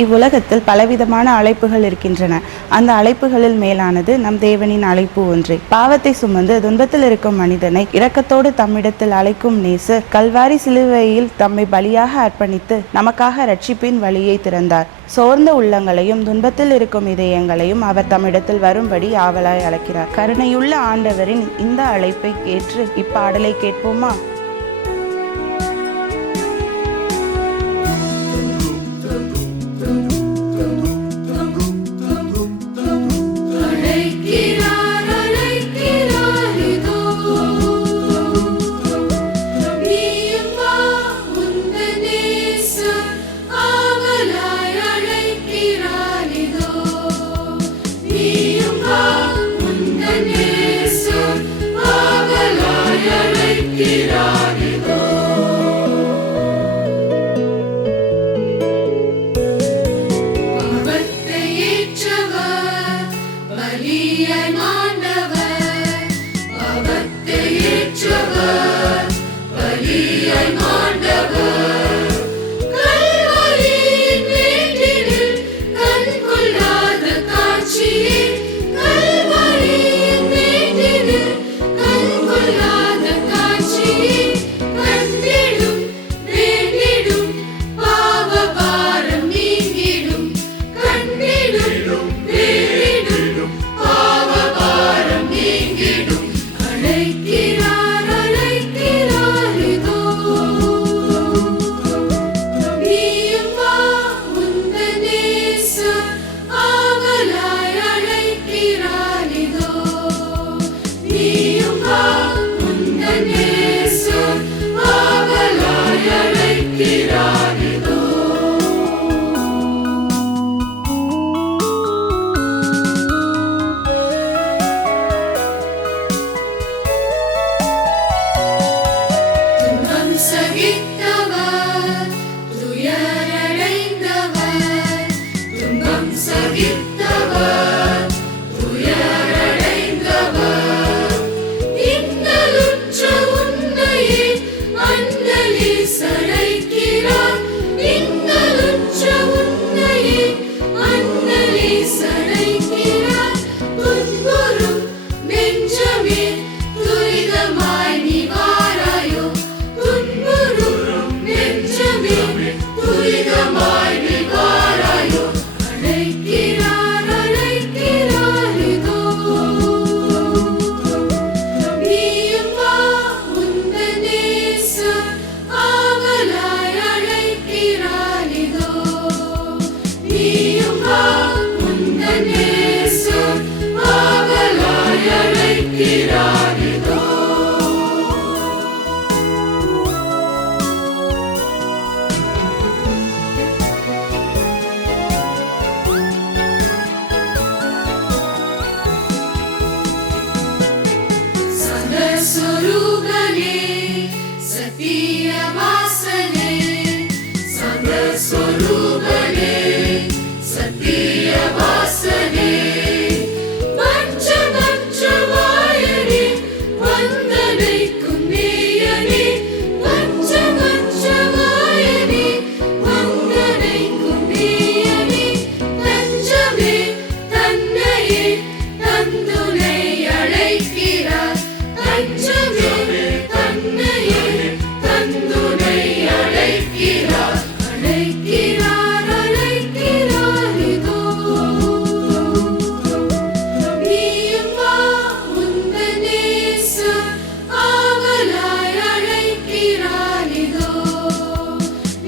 இவ்வுலகத்தில் பலவிதமான அழைப்புகள் இருக்கின்றன. அந்த அழைப்புகளில் மேலானது நம் தேவனின் அழைப்பு ஒன்றே. பாவத்தை சுமந்து துன்பத்தில் இருக்கும் மனிதனை இரக்கத்தோடு தம்மிடத்தில் அழைக்கும் நேசர் கல்வாரி சிலுவையில் தம்மை பலியாக அர்ப்பணித்து நமக்காக ரட்சிப்பின் வழியை திறந்தார். சோர்ந்த உள்ளங்களையும் துன்பத்தில் இருக்கும் இதயங்களையும் அவர் தம்மிடத்தில் வரும்படி ஆவலாய் அழைக்கிறார். கருணையுள்ள ஆண்டவரின் இந்த அழைப்பை ஏற்று இப்பாடலை கேட்போமா?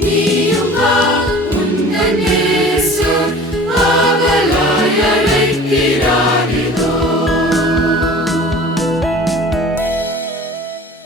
நீ